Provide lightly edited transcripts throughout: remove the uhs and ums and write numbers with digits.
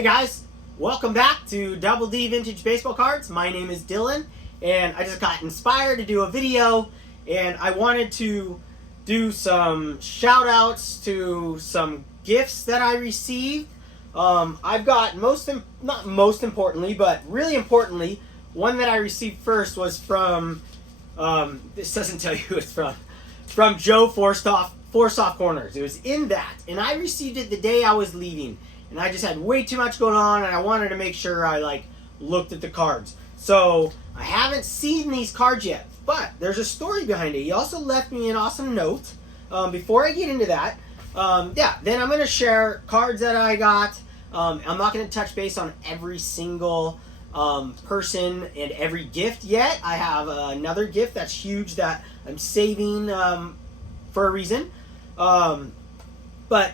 Hey guys, welcome back to Double D Vintage Baseball Cards. My name is Dylan, and I just got inspired to do a video, and I wanted to do some shout outs to some gifts that I received. I've got not most importantly, but really importantly, one that I received first was from, this doesn't tell you who it's from Joe Force Off Corners. It was in that, and I received it the day I was leaving. And I just had way too much going on, and I wanted to make sure I looked at the cards. So I haven't seen these cards yet, but there's a story behind it. He also left me an awesome note. Before I get into that, then I'm going to share cards that I got. I'm not going to touch base on every single person and every gift yet. I have another gift that's huge that I'm saving for a reason. But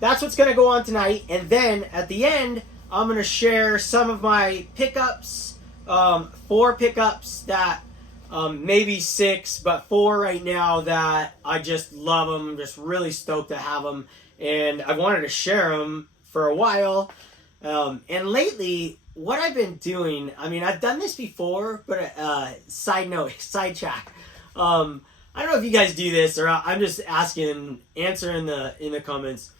that's what's going to go on tonight. And then at the end, I'm going to share some of my pickups, 4 pickups that, maybe 6, but 4 right now that I just love them. I'm just really stoked to have them. And I wanted to share them for a while. And lately, what I've been doing, I mean, I've done this before, but sidetrack. I don't know if you guys do this, or I'm just answering in the comments.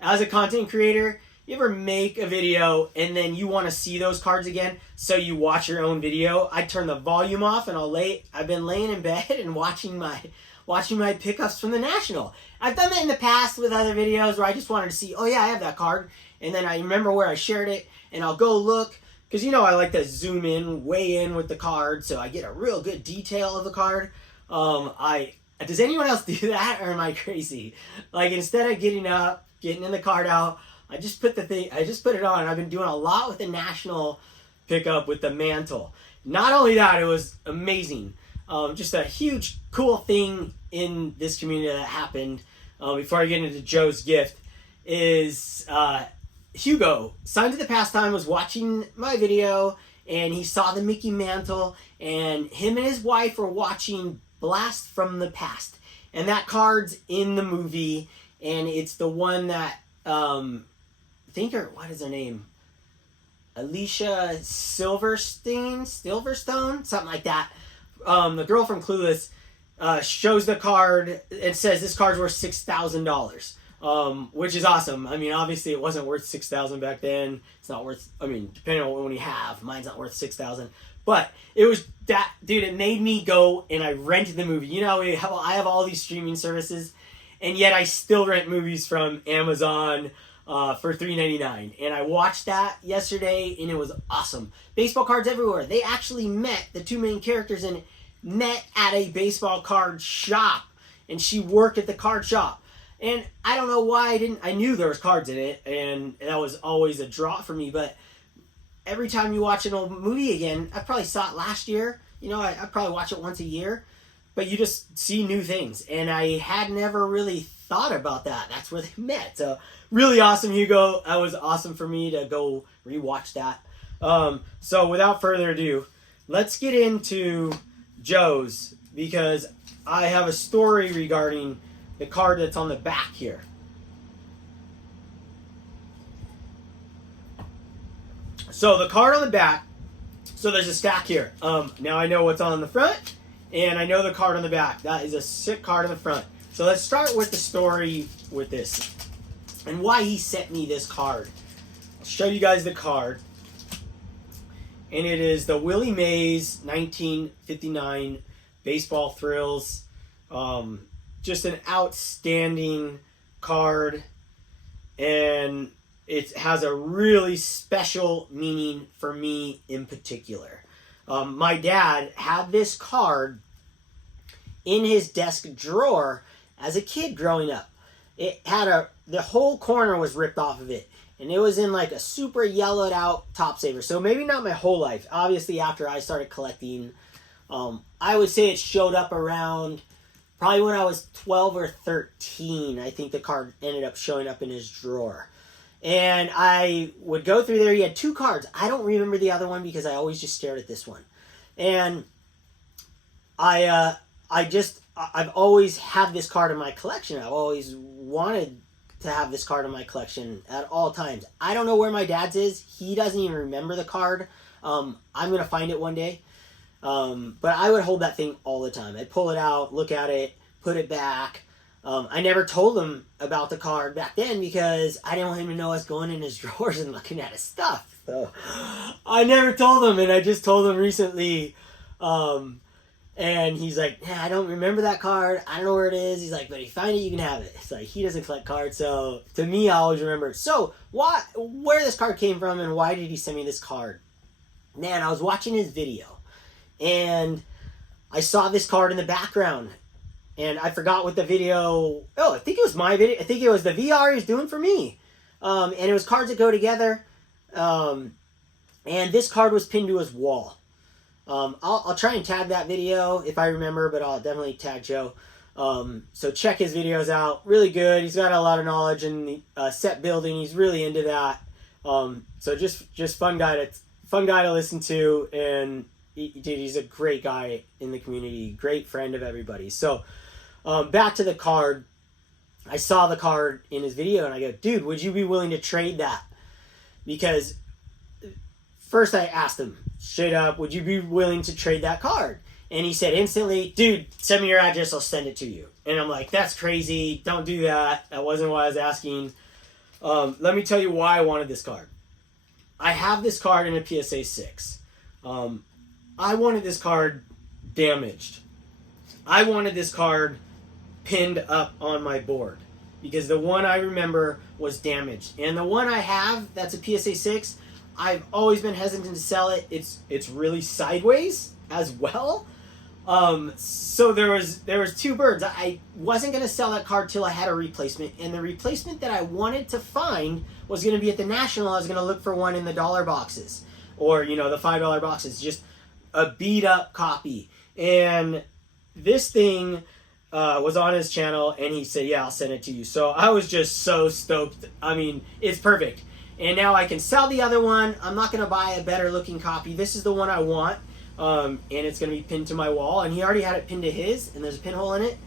As a content creator, you ever make a video and then you want to see those cards again, so you watch your own video? I turn the volume off and I've been laying in bed and watching my pickups from the National. I've done that in the past with other videos where I just wanted to see, oh yeah, I have that card, and then I remember where I shared it, and I'll go look, because I like to zoom in, way in with the card, so I get a real good detail of the card. Does anyone else do that, or am I crazy? Instead of getting up, getting in the card out, I just put it on. I've been doing a lot with the National pickup with the mantle. Not only that, it was amazing. Just a huge, cool thing in this community that happened before I get into Joe's gift is Hugo, Signs of the Pastime, was watching my video, and he saw the Mickey mantle, and him and his wife were watching Blast from the Past. And that card's in the movie, and it's the one that, what is her name? Alicia Silverstone, something like that. The girl from Clueless shows the card and says this card's worth $6,000, which is awesome. I mean, obviously it wasn't worth $6,000 back then. It's not worth, depending on what one you have, mine's not worth $6,000. But it was that, dude, it made me go and I rented the movie. I have all these streaming services, and yet I still rent movies from Amazon for $3.99. And I watched that yesterday, and it was awesome. Baseball cards everywhere. They actually the 2 main characters in it met at a baseball card shop, and she worked at the card shop. And I don't know why I knew there was cards in it, and that was always a draw for me. But every time you watch an old movie again, I probably saw it last year. I probably watch it once a year. But you just see new things. And I had never really thought about that. That's where they met. So really awesome, Hugo. That was awesome for me to go rewatch that. So without further ado, let's get into Joe's, because I have a story regarding the card that's on the back here. So the card on the back, so there's a stack here. Now I know what's on the front, and I know the card on the back. That is a sick card on the front. So let's start with the story with this and why he sent me this card. I'll show you guys the card. And it is the Willie Mays 1959 Baseball Thrills. Just an outstanding card. And it has a really special meaning for me in particular. My dad had this card in his desk drawer as a kid growing up. It had the whole corner was ripped off of it, and it was in a super yellowed out top saver. So maybe not my whole life. Obviously, after I started collecting, I would say it showed up around probably when I was 12 or 13. I think the card ended up showing up in his drawer. And I would go through there. He had 2 cards. I don't remember the other one because I always just stared at this one. And I've always had this card in my collection. I've always wanted to have this card in my collection at all times. I don't know where my dad's is. He doesn't even remember the card. I'm going to find it one day. But I would hold that thing all the time. I'd pull it out, look at it, put it back. I never told him about the card back then because I didn't want him to know I was going in his drawers and looking at his stuff. So I never told him, and I just told him recently. And he's like, yeah, I don't remember that card. I don't know where it is. He's like, but if you find it, you can have it. It's like, he doesn't collect cards. So to me, I always remember. So where this card came from and why did he send me this card? Man, I was watching his video and I saw this card in the background and I forgot what the video, I think it was my video. I think it was the VR he was doing for me. And it was cards that go together. And this card was pinned to his wall. I'll try and tag that video if I remember, but I'll definitely tag Joe. So check his videos out. Really good. He's got a lot of knowledge in set building. He's really into that. So just fun guy to listen to, and he's a great guy in the community. Great friend of everybody. So back to the card. I saw the card in his video, and I go, dude, would you be willing to trade that? Because first I asked him, straight up, would you be willing to trade that card? And he said instantly, dude, send me your address, I'll send it to you. And I'm like, that's crazy, don't do that. That wasn't what I was asking. Let me tell you why I wanted this card. I have this card in a PSA 6. I wanted this card damaged. I wanted this card pinned up on my board because the one I remember was damaged. And the one I have, that's a PSA 6, I've always been hesitant to sell it. It's really sideways as well. So there was two birds. I wasn't going to sell that card till I had a replacement, and the replacement that I wanted to find was going to be at the National. I was going to look for one in the dollar boxes or the $5 boxes, just a beat up copy. And this thing was on his channel, and he said, "Yeah, I'll send it to you." So I was just so stoked. I mean, it's perfect. And now I can sell the other one. I'm not going to buy a better looking copy. This is the one I want. And it's going to be pinned to my wall. And he already had it pinned to his. And there's a pinhole in it.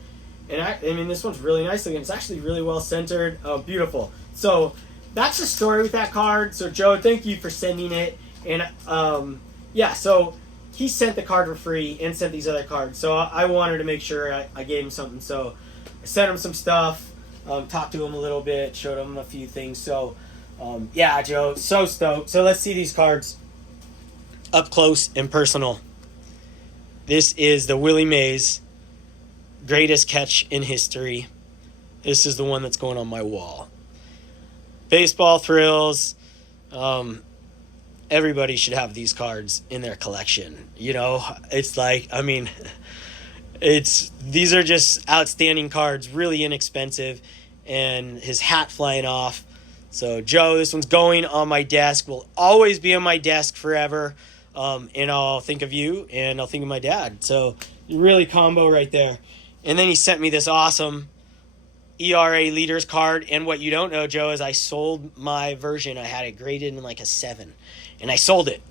And I mean, this one's really nice looking. It's actually really well centered. Oh, beautiful. So that's the story with that card. So Joe, thank you for sending it. And yeah, so he sent the card for free and sent these other cards. So I wanted to make sure I gave him something. So I sent him some stuff. Talked to him a little bit. Showed him a few things. So yeah, Joe, so stoked. So let's see these cards up close and personal. This is the Willie Mays greatest catch in history. This is the one that's going on my wall. Baseball thrills. Everybody should have these cards in their collection. It's like, I mean, these are just outstanding cards, really inexpensive, and his hat flying off. So, Joe, this one's going on my desk. Will always be on my desk forever. And I'll think of you, and I'll think of my dad. So, really combo right there. And then he sent me this awesome ERA leaders card. And what you don't know, Joe, is I sold my version. I had it graded in like a 7. And I sold it.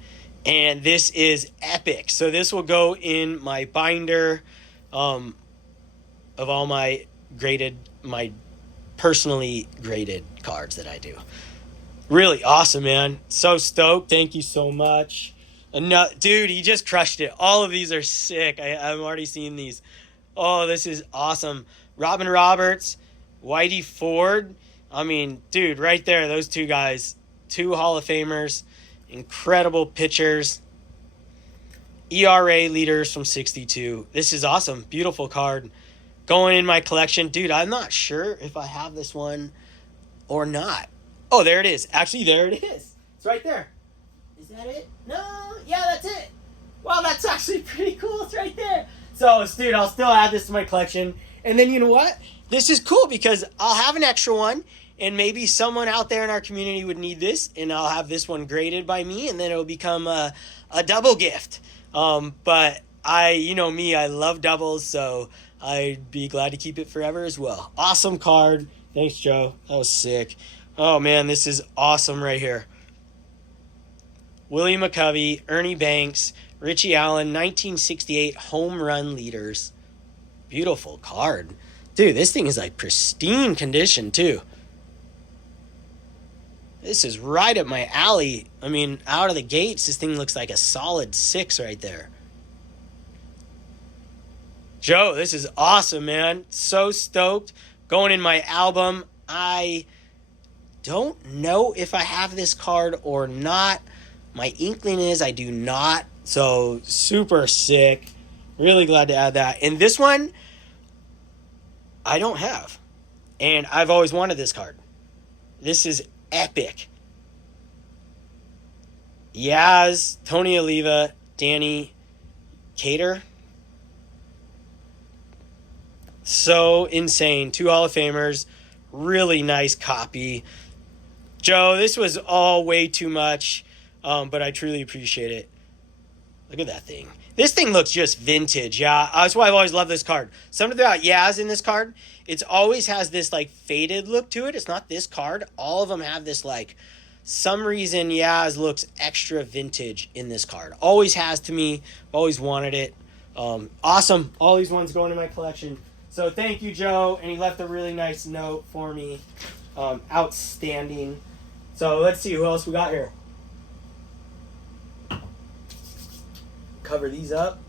And this is epic. So, this will go in my binder of all my personally graded cards that I do. Really awesome, man. So stoked. Thank you so much. And no, dude, he just crushed it. All of these are sick. I'm already seeing these. Oh, this is awesome. Robin Roberts, Whitey Ford. I mean, dude, right there, those two guys, 2 Hall of Famers, incredible pitchers. ERA leaders from 62. This is awesome. Beautiful card. Going in my collection. Dude, I'm not sure if I have this one or not. Oh, there it is. Actually, there it is. It's right there. Is that it? No. Yeah, that's it. Wow, that's actually pretty cool. It's right there. So, dude, I'll still add this to my collection. And then you know what? This is cool because I'll have an extra one. And maybe someone out there in our community would need this. And I'll have this one graded by me. And then it'll become a double gift. But you know me, I love doubles. So I'd be glad to keep it forever as well. Awesome card. Thanks, Joe. That was sick. Oh, man, this is awesome right here. Willie McCovey, Ernie Banks, Richie Allen, 1968 home run leaders. Beautiful card. Dude, this thing is like pristine condition, too. This is right up my alley. I mean, out of the gates, this thing looks like a solid 6 right there. Joe, this is awesome, man. So stoked. Going in my album. I don't know if I have this card or not. My inkling is I do not. So super sick. Really glad to add that. And this one, I don't have. And I've always wanted this card. This is epic. Yaz, Tony Oliva, Danny Cater. So insane. 2 Hall of Famers. Really nice copy. Joe, this was all way too much, but I truly appreciate it. Look at that thing. This thing looks just vintage, yeah. That's why I've always loved this card. Something about Yaz in this card, it always has this, like, faded look to it. It's not this card. All of them have this, like, some reason Yaz looks extra vintage in this card. Always has to me. Always wanted it. Awesome. All these ones going in my collection. So thank you, Joe. And he left a really nice note for me. Outstanding. So let's see who else we got here. Cover these up.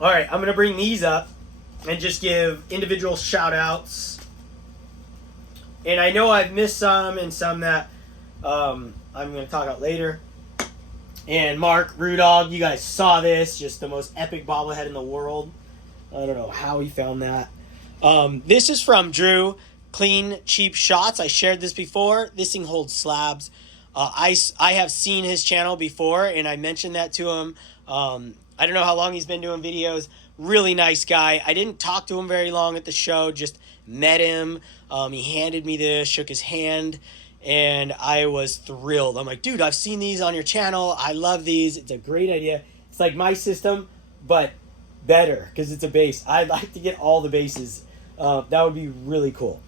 All right, I'm going to bring these up and just give individual shout outs. And I know I've missed some and some that I'm going to talk about later. And Mark Rudolph, you guys saw this. Just the most epic bobblehead in the world. I don't know how he found that. This is from Drew. Clean, cheap shots. I shared this before. This thing holds slabs. I have seen his channel before, and I mentioned that to him. I don't know how long he's been doing videos. Really nice guy. I didn't talk to him very long at the show. Just met him. He handed me this, shook his hand, and I was thrilled. I'm like, dude, I've seen these on your channel. I love these. It's a great idea. It's like my system, but better because it's a base. I'd like to get all the bases. That would be really cool.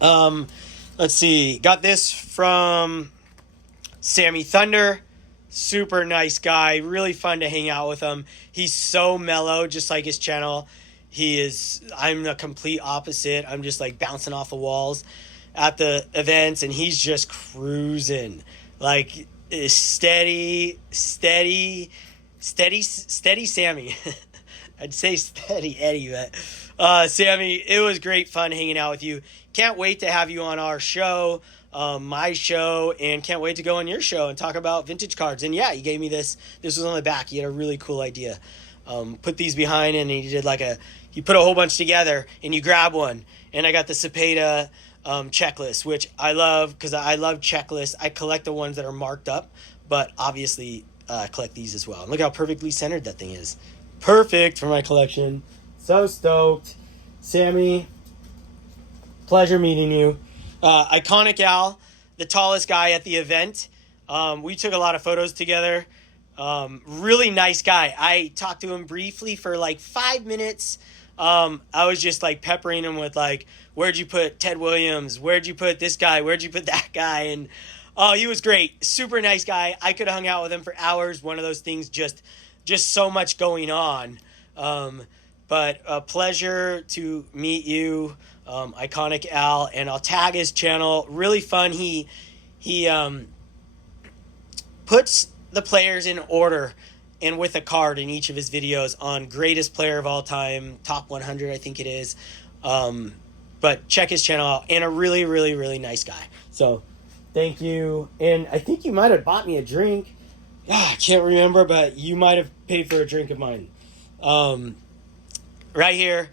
Let's see. Got this from Sammy Thunder. Super nice guy. Really fun to hang out with him. He's so mellow, just like his channel. I'm the complete opposite. I'm just like bouncing off the walls at the events, and he's just cruising. Like, steady Sammy. I'd say steady Eddie, but Sammy, it was great fun hanging out with you. Can't wait to have you on our show, my show, and can't wait to go on your show and talk about vintage cards. And yeah, you gave me this. This was on the back. You had a really cool idea. Put these behind, and he did you put a whole bunch together, and you grab one. And I got the Cepeda checklist, which I love because I love checklists. I collect the ones that are marked up, but obviously collect these as well. And look how perfectly centered that thing is. Perfect for my collection. So stoked. Sammy, pleasure meeting you. Iconic Al, the tallest guy at the event. We took a lot of photos together. Really nice guy. I talked to him briefly for like 5 minutes. I was just like peppering him with like, where'd you put Ted Williams? Where'd you put this guy? Where'd you put that guy? And he was great. Super nice guy. I could have hung out with him for hours. One of those things, just so much going on. But a pleasure to meet you, Iconic Al, and I'll tag his channel. Really fun. He puts the players in order and with a card in each of his videos on greatest player of all time, top 100, I think it is. But check his channel out, and a really, really, really nice guy. So thank you. And I think you might have bought me a drink. I can't remember, but you might have paid for a drink of mine. Right here,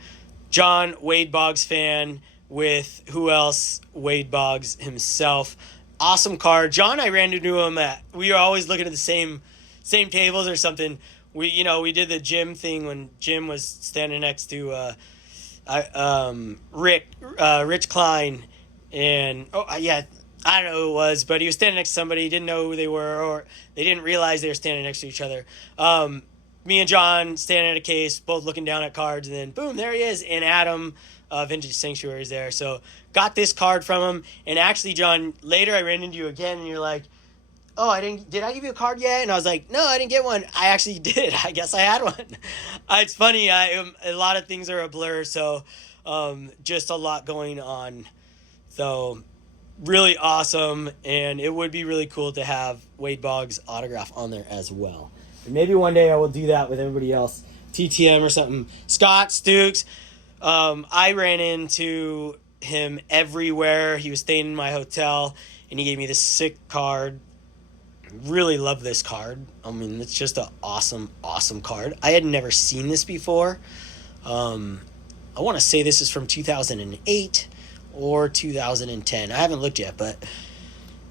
John, Wade Boggs fan, with who else? Wade Boggs himself. Awesome card. John, I ran into him we were always looking at the same tables or something. We did the gym thing when Jim was standing next to Rich Klein, and I don't know who it was, but he was standing next to somebody. He didn't know who they were, or they didn't realize they were standing next to each other. Me and John standing at a case, both looking down at cards, and then boom, there he is. And Adam, Vintage Sanctuary, is there. So got this card from him. And actually, John, later I ran into you again, and you're like, oh, did I give you a card yet? And I was like, no, I didn't get one. I actually did. I guess I had one. It's funny. A lot of things are a blur, so just a lot going on. So really awesome, and it would be really cool to have Wade Boggs' autograph on there as well. And maybe one day I will do that with everybody else, TTM or something. Scott Stukes, I ran into him everywhere. He was staying in my hotel, and he gave me this sick card. Really love this card. I mean, it's just an awesome, awesome card. I had never seen this before. I want to say this is from 2008 or 2010. I haven't looked yet, but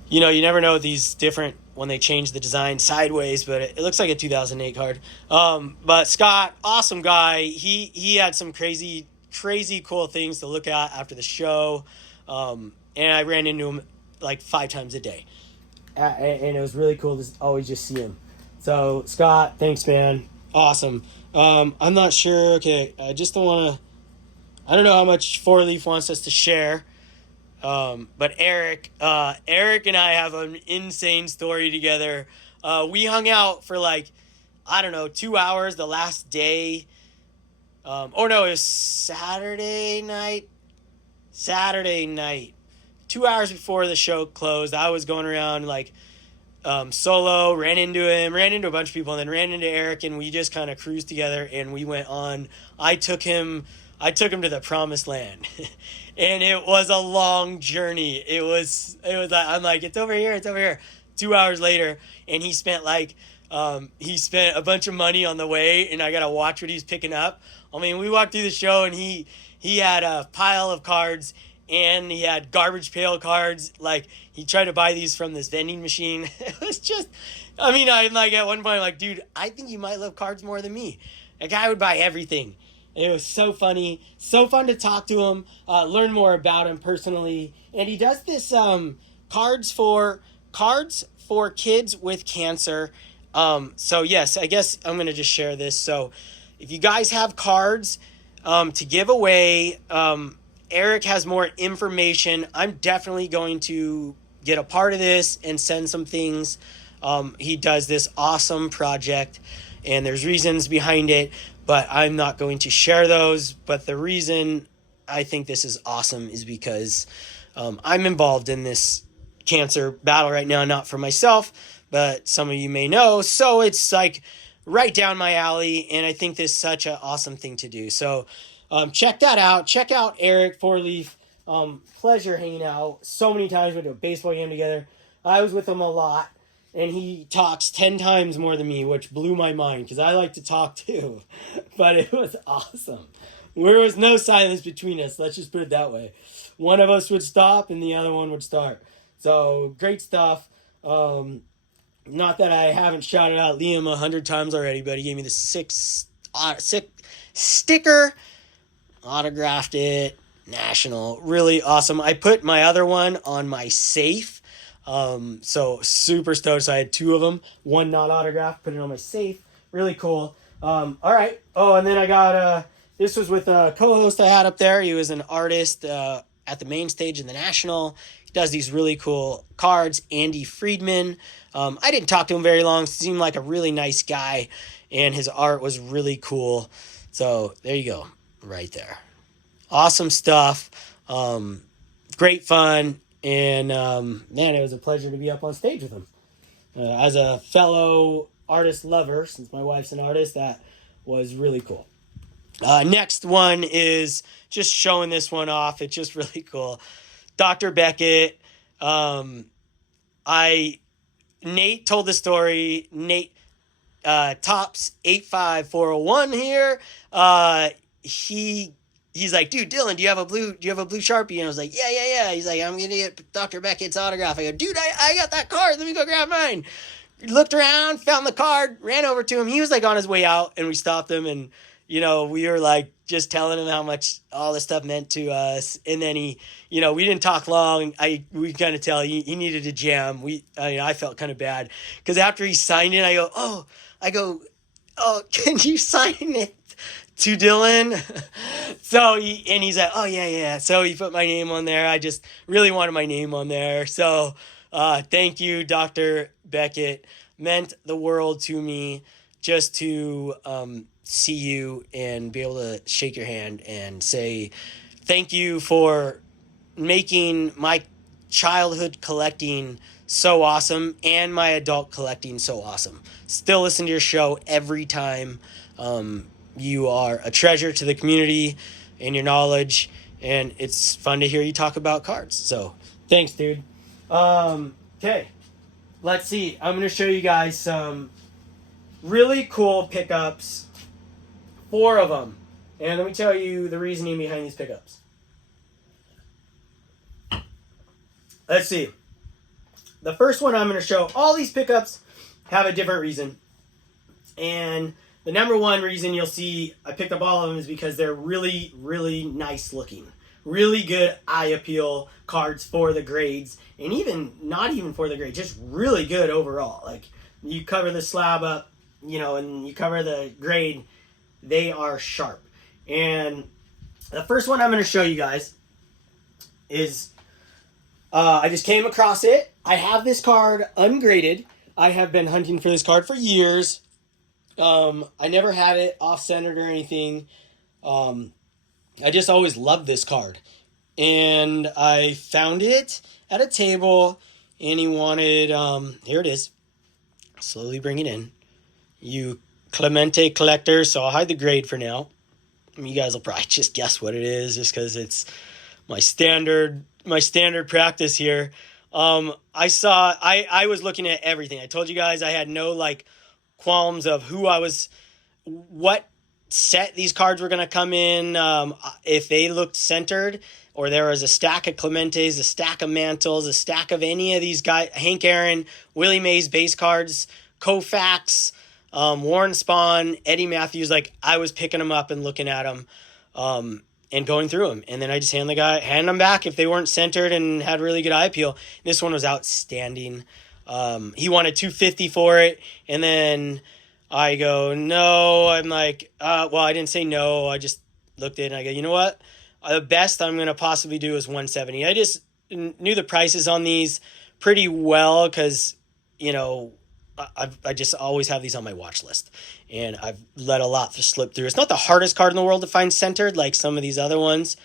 you never know these different when they change the design sideways, but it looks like a 2008 card. But Scott, awesome guy. He had some crazy cool things to look at after the show. And I ran into him like 5 times a day. And it was really cool to always just see him. So Scott, thanks, man. Awesome. I'm not sure. Okay, I just don't want to. I don't know how much Four Leaf wants us to share. But Eric and I have an insane story together. We hung out for 2 hours the last day. It was Saturday night. 2 hours before the show closed, I was going around solo, ran into a bunch of people, and then ran into Eric, and we just kind of cruised together, and we went on. I took him to the promised land. And it was a long journey. It was I'm like, it's over here. 2 hours later, and he spent a bunch of money on the way, and I got to watch what he's picking up. I mean, we walked through the show, and he had a pile of cards, and he had garbage pail cards. Like, he tried to buy these from this vending machine. It was just, I'm at one point, I'm like, dude, I think you might love cards more than me. That guy would buy everything. It was so funny, so fun to talk to him, learn more about him personally. And he does this cards for kids with cancer. So yes, I guess I'm going to just share this. So if you guys have cards to give away, Eric has more information. I'm definitely going to get a part of this and send some things. He does this awesome project, and there's reasons behind it, but I'm not going to share those. But the reason I think this is awesome is because I'm involved in this cancer battle right now, not for myself, but some of you may know. So it's right down my alley, and I think this is such an awesome thing to do. So check that out. Check out Eric Four Leaf. Pleasure hanging out. So many times we went to a baseball game together. I was with him a lot, and he talks 10 times more than me, which blew my mind because I like to talk too. But it was awesome. There was no silence between us. Let's just put it that way. One of us would stop and the other one would start. So great stuff. Not that I haven't shouted out Liam 100 times already, but he gave me the sick sticker, autographed it, national, really awesome. I put my other one on my safe. So super stoked. So I had 2 of them, one not autographed, put it on my safe. Really cool. All right. Oh, and then I got, this was with a co-host I had up there. He was an artist, at the main stage in the National. He does these really cool cards. Andy Friedman. I didn't talk to him very long. Seemed like a really nice guy, and his art was really cool. So there you go. Right there. Awesome stuff. Great fun. And, man, it was a pleasure to be up on stage with him. As a fellow artist lover, since my wife's an artist, that was really cool. Next one is just showing this one off. It's just really cool. Dr. Beckett. Nate told the story. Nate, Tops 85401 here. He's like, dude, Dylan, do you have a blue Sharpie? And I was like, yeah. He's like, I'm going to get Dr. Beckett's autograph. I go, dude, I got that card. Let me go grab mine. Looked around, found the card, ran over to him. He was on his way out, and we stopped him, and, we were just telling him how much all this stuff meant to us. And then he, we didn't talk long. We kind of tell he needed a jam. I felt kind of bad because after he signed it, I go, can you sign it to Dylan? So he's like, oh yeah. So he put my name on there. I just really wanted my name on there. So, thank you, Dr. Beckett. Meant the world to me just to, see you and be able to shake your hand and say thank you for making my childhood collecting so awesome and my adult collecting so awesome. Still listen to your show every time. You are a treasure to the community and your knowledge, and it's fun to hear you talk about cards. So thanks, dude. Okay, let's see. I'm going to show you guys some really cool pickups, 4 of them. And let me tell you the reasoning behind these pickups. Let's see. The first one I'm going to show, all these pickups have a different reason. And the number one reason you'll see I picked up all of them is because they're really, really nice looking. Really good eye appeal cards for the grades. And even, not even for the grade, just really good overall. Like, you cover the slab up, and you cover the grade, they are sharp. And the first one I'm going to show you guys is, I just came across it. I have this card ungraded. I have been hunting for this card for years. I never had it off-centered or anything. I just always loved this card. And I found it at a table, and he wanted, here it is. Slowly bring it in. You Clemente collector, so I'll hide the grade for now. You guys will probably just guess what it is, just because it's my standard practice here. I was looking at everything. I told you guys I had no qualms of what set these cards were going to come in. If they looked centered, or there was a stack of Clementes, a stack of Mantles, a stack of any of these guys, Hank Aaron, Willie Mays base cards, Koufax, Warren Spahn, Eddie Matthews, I was picking them up and looking at them and going through them. And then I just hand them back if they weren't centered and had really good eye appeal. This one was outstanding. He wanted $250 for it. And then I go, no. I'm like, well, I didn't say no. I just looked at it and I go, you know what? The best I'm going to possibly do is $170. I just knew the prices on these pretty well because, I just always have these on my watch list, and I've let a lot slip through. It's not the hardest card in the world to find centered like some of these other ones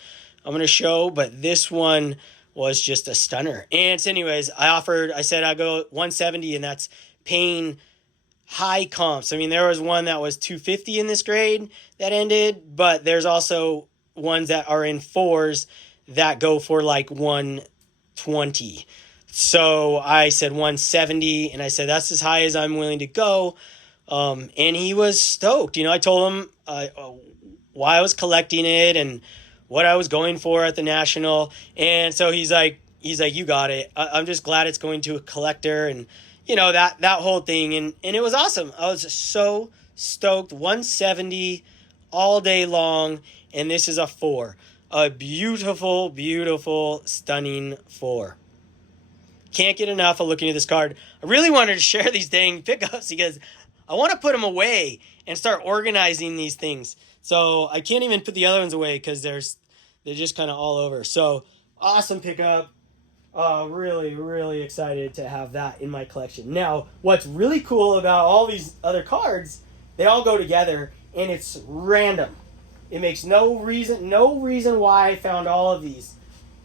I'm going to show, but this one was just a stunner. And so anyways, I said I go $170, and that's paying high comps. I mean, there was one that was $250 in this grade that ended, but there's also ones that are in 4s that go for $120. So I said $170, and I said, that's as high as I'm willing to go. And he was stoked. I told him why I was collecting it and what I was going for at the National. And so he's like, you got it. I'm just glad it's going to a collector, and, that whole thing. And it was awesome. I was so stoked. $170 all day long. And this is a 4. A beautiful, beautiful, stunning 4. Can't get enough of looking at this card. I really wanted to share these dang pickups because I want to put them away and start organizing these things. So I can't even put the other ones away because they're just kind of all over. So awesome pickup. Really, really excited to have that in my collection. Now, what's really cool about all these other cards, they all go together and it's random. It makes no reason why I found all of these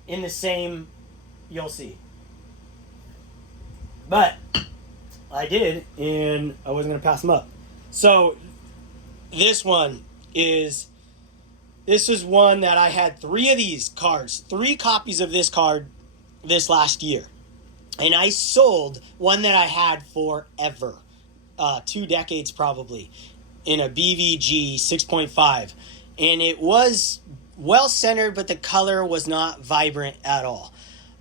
in the same, you'll see. But I did, and I wasn't going to pass them up. So this is one that I had 3 of these cards, 3 copies of this card this last year. And I sold one that I had forever, 2 decades probably, in a BVG 6.5. And it was well-centered, but the color was not vibrant at all.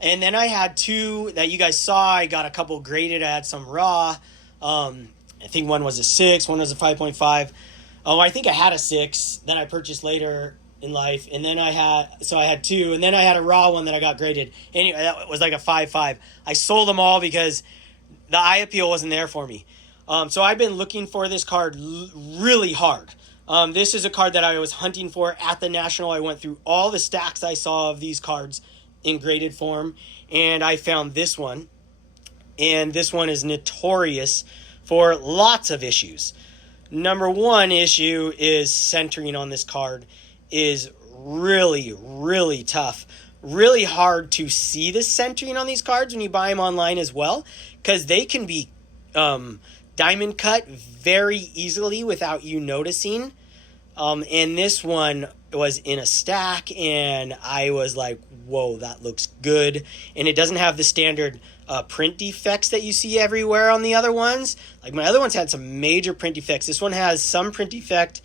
And then I had 2 that you guys saw. I got a couple graded. I had some raw. I think one was a 6, one was a 5.5. Oh, I think I had a 6 that I purchased later in life. And then I had 2. And then I had a raw one that I got graded. Anyway, that was like a 5.5. I sold them all because the eye appeal wasn't there for me. So I've been looking for this card really hard. This is a card that I was hunting for at the National. I went through all the stacks I saw of these cards in graded form, and I found this one. And this one is notorious for lots of issues. Number 1 issue is centering on this card is really, really tough. really hard to see the centering on these cards when you buy them online as well, because they can be diamond cut very easily without you noticing. And this one was in a stack, and I was like, whoa, that looks good. And it doesn't have the standard print defects that you see everywhere on the other ones. Like, my other ones had some major print defects. This one has some print defect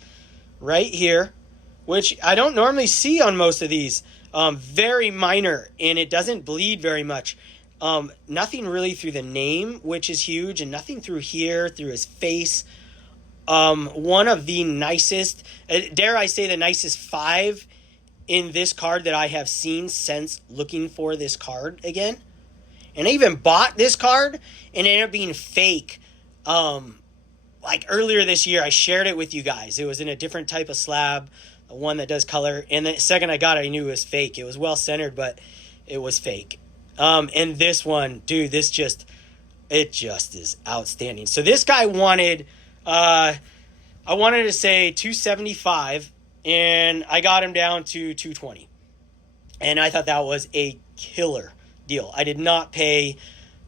right here, which I don't normally see on most of these. Very minor, and it doesn't bleed very much. Nothing really through the name, which is huge, and nothing through here, through his face. One of the nicest, dare I say the nicest 5 in this card that I have seen since looking for this card again. And I even bought this card, and it ended up being fake. Like earlier this year, I shared it with you guys. It was in a different type of slab, one that does color. And the second I got it, I knew it was fake. It was well centered, but it was fake. And this one, dude, it just is outstanding. So this guy wanted, I wanted to say 275, and I got him down to 220. And I thought that was a killer deal. I did not pay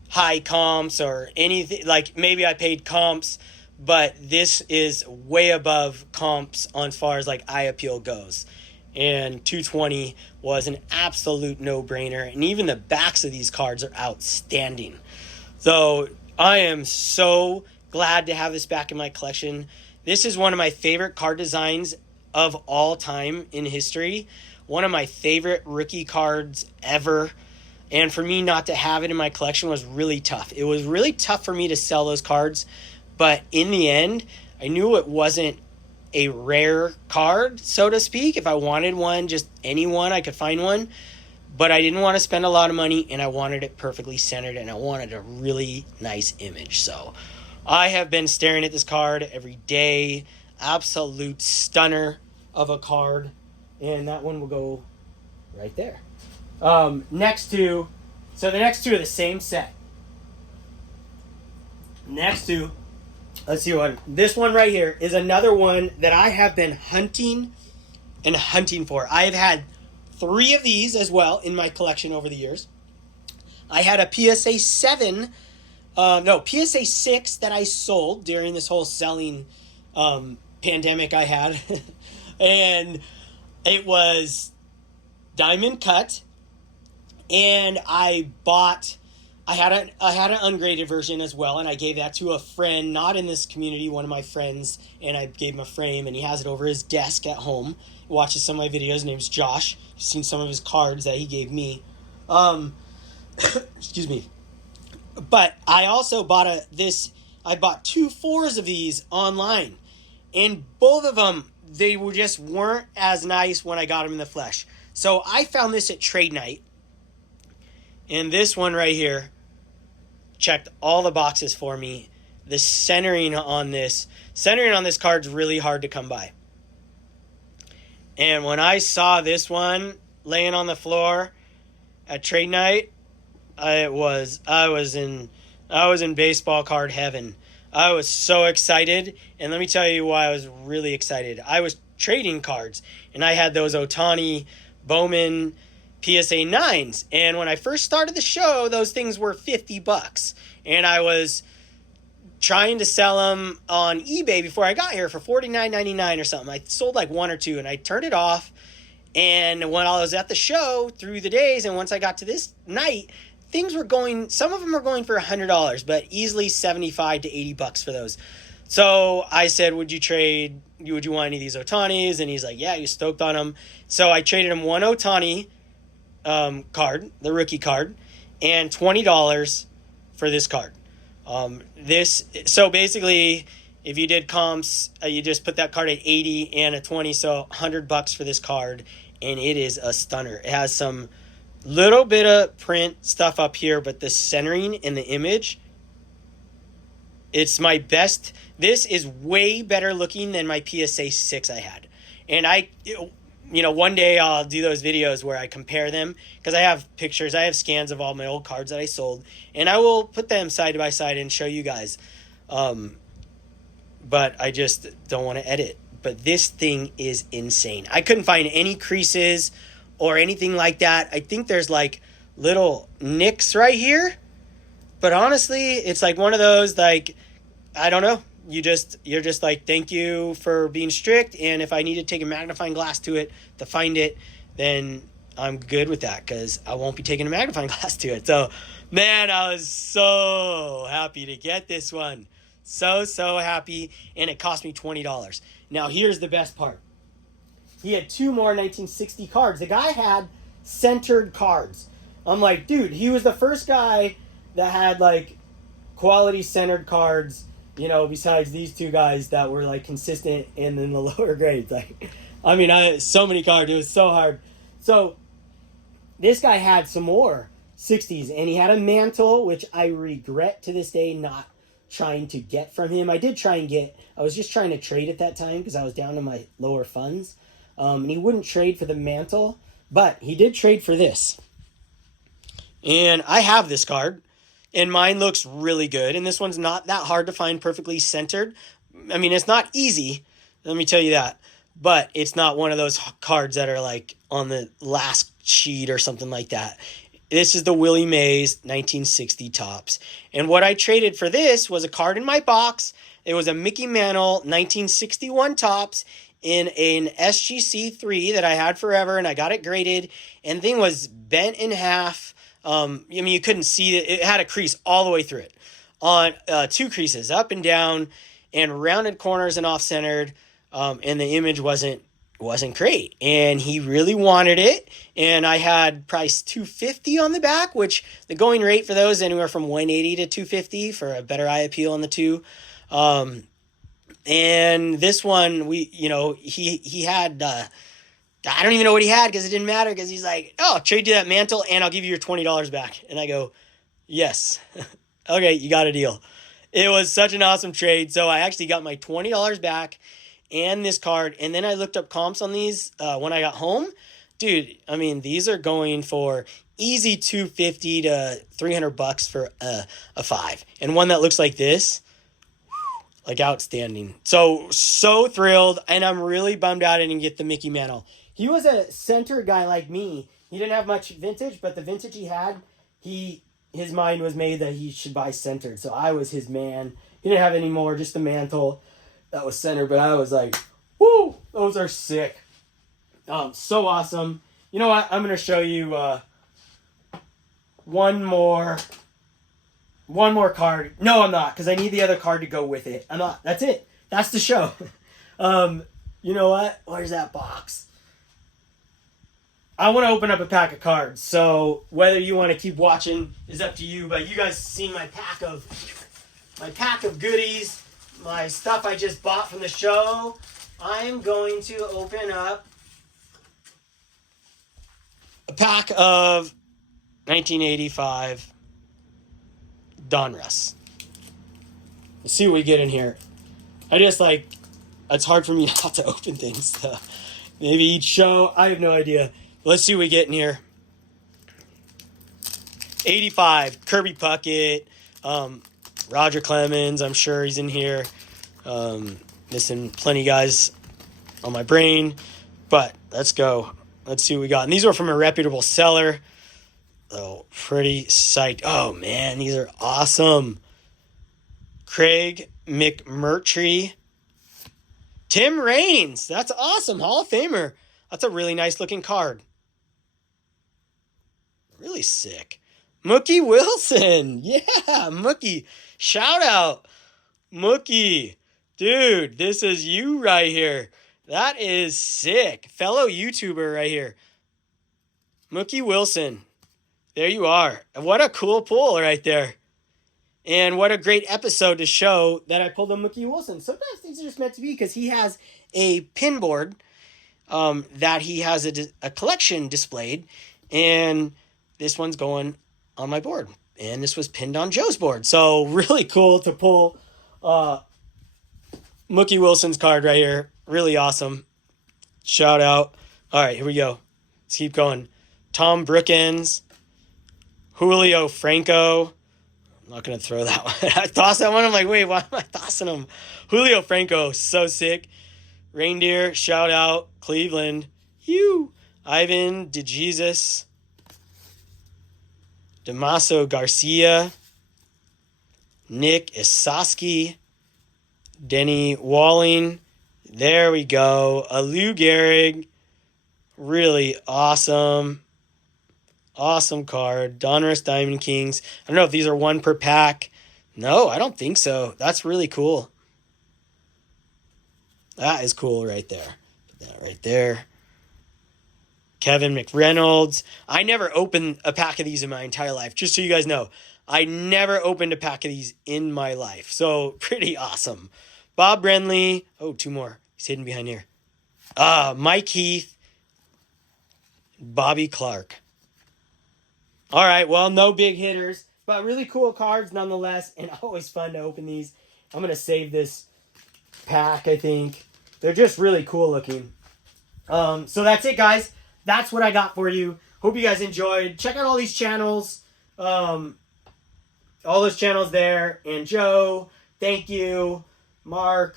high comps or anything. Like, maybe I paid comps, but this is way above comps on as far as like eye appeal goes. And 220 was an absolute no-brainer. And even the backs of these cards are outstanding. So I am so glad to have this back in my collection. This is one of my favorite card designs of all time in history. One of my favorite rookie cards ever. And for me not to have it in my collection was really tough. It was really tough for me to sell those cards. But in the end, I knew it wasn't a rare card, so to speak. If I wanted one, just any one, I could find one. But I didn't want to spend a lot of money, and I wanted it perfectly centered, and I wanted a really nice image. So I have been staring at this card every day. Absolute stunner of a card. And that one will go right there. So the next two are the same set. Next two, let's see one. This one right here is another one that I have been hunting for. I've had 3 of these as well in my collection over the years. I had a PSA 6 that I sold during this whole selling pandemic I had. And it was diamond cut. And I had an ungraded version as well, and I gave that to a friend, not in this community, one of my friends, and I gave him a frame, and he has it over his desk at home. He watches some of my videos. His name's Josh. You've seen some of his cards that he gave me. Excuse me. But I also bought I bought 2 4s of these online, and both of them, they weren't as nice when I got them in the flesh. So I found this at trade night. And this one right here checked all the boxes for me. The centering on this card's really hard to come by. And when I saw this one laying on the floor at trade night, I was in baseball card heaven. I was so excited, and let me tell you why I was really excited. I was trading cards, and I had those Ohtani, Bowman, PSA 9s, and when I first started the show, those things were $50, and I was trying to sell them on eBay before I got here for $49.99 or something. I sold like 1 or 2, and I turned it off, and when I was at the show through the days, and once I got to this night, things were going, some of them were going for $100, but easily $75 to $80 for those. So I said, would you want any of these Ohtanis? And he's like, yeah, you stoked on them. So I traded him 1 Ohtani card, the rookie card, and $20 for this card. So basically, if you did comps, you just put that card at 80 and a 20, so $100 for this card, and it is a stunner. It has some little bit of print stuff up here, but the centering in the image, it's my best. This is way better looking than my PSA 6 I had. And one day I'll do those videos where I compare them, because I have pictures, I have scans of all my old cards that I sold, and I will put them side by side and show you guys. But I just don't want to edit. But this thing is insane. I couldn't find any creases or anything like that. I think there's like little nicks right here. But honestly, it's like one of those, like, I don't know. You're just like, thank you for being strict. And if I need to take a magnifying glass to it to find it, then I'm good with that because I won't be taking a magnifying glass to it. So, man, I was so happy to get this one. So happy. And it cost me $20. Now, here's the best part. He had 2 more 1960 cards. The guy had centered cards. I'm like, dude, he was the first guy that had, like, quality centered cards, you know, besides these 2 guys that were, like, consistent and in the lower grades. Like, I mean, so many cards. It was so hard. So, this guy had some more 60s, and he had a mantle, which I regret to this day not trying to get from him. I did try and get, I was just trying to trade at that time because I was down to my lower funds. And he wouldn't trade for the mantle, but he did trade for this. And I have this card, and mine looks really good. And this one's not that hard to find perfectly centered. I mean, it's not easy, let me tell you that. But it's not one of those cards that are like on the last sheet or something like that. This is the Willie Mays 1960 Topps. And what I traded for this was a card in my box. It was a Mickey Mantle 1961 Topps in an SGC3 that I had forever, and I got it graded. And the thing was bent in half. I mean, you couldn't see it. It had a crease all the way through it. On 2 creases, up and down, and rounded corners and off-centered. And the image wasn't great. And he really wanted it. And I had price $250 on the back, which the going rate for those anywhere from $180 to $250 for a better eye appeal on the 2. And this one, he had, I don't even know what he had because it didn't matter because he's like, oh, I'll trade you that mantle and I'll give you your $20 back. And I go, yes. Okay, you got a deal. It was such an awesome trade. So I actually got my $20 back and this card. And then I looked up comps on these when I got home. Dude, I mean, these are going for easy $250 to $300 for a 5. And one that looks like this, like outstanding. So thrilled. And I'm really bummed out I didn't get the Mickey Mantle. He was a center guy like me. He didn't have much vintage, but the vintage he had, his mind was made that he should buy centered. So I was his man. He didn't have any more, just the mantle that was centered. But I was like, whoo, those are sick. So awesome. You know what? I'm going to show you one more card. No, I'm not, because I need the other card to go with it. I'm not. That's it. That's the show. You know what? Where's that box? I want to open up a pack of cards. So whether you want to keep watching is up to you. But you guys seen my pack of goodies, my stuff I just bought from the show. I am going to open up a pack of 1985 Donruss. Let's see what we get in here. It's hard for me not to open things. So maybe each show, I have no idea. Let's see what we get in here. 85, Kirby Puckett, Roger Clemens, I'm sure he's in here. Missing plenty guys on my brain. But let's go. Let's see what we got. And these are from a reputable seller. Oh, pretty psyched. Oh, man, these are awesome. Craig McMurtry. Tim Raines. That's awesome. Hall of Famer. That's a really nice looking card. Really sick. Mookie Wilson. Yeah, Mookie. Shout out. Mookie. Dude, this is you right here. That is sick. Fellow YouTuber right here. Mookie Wilson. There you are. What a cool pull right there. And what a great episode to show that I pulled a Mookie Wilson. Sometimes things are just meant to be because he has a pin board that he has a collection displayed. And this one's going on my board. And this was pinned on Joe's board. So really cool to pull Mookie Wilson's card right here. Really awesome. Shout out. All right, here we go. Let's keep going. Tom Brookins. Julio Franco. I'm not going to throw that one. I tossed that one. I'm like, wait, why am I tossing him? Julio Franco, so sick. Reindeer, shout out. Cleveland. Ivan DeJesus, Damaso Garcia, Nick Isaski, Denny Walling. There we go. Lou Gehrig. Really awesome. Awesome card. Donruss Diamond Kings. I don't know if these are one per pack. No, I don't think so. That's really cool. That is cool right there. Put that right there. Kevin McReynolds. I never opened a pack of these in my entire life. Just so you guys know, I never opened a pack of these in my life. So pretty awesome. Bob Brenly. Oh, two more. He's hidden behind here. Mike Heath. Bobby Clark. All right, well, no big hitters, but really cool cards nonetheless, and always fun to open these. I'm going to save this pack, I think. They're just really cool looking. So that's it, guys. That's what I got for you. Hope you guys enjoyed. Check out all these channels. All those channels there. And Joe, thank you. Mark,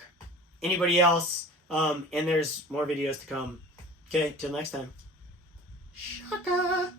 anybody else. And there's more videos to come. Okay, till next time. Shaka.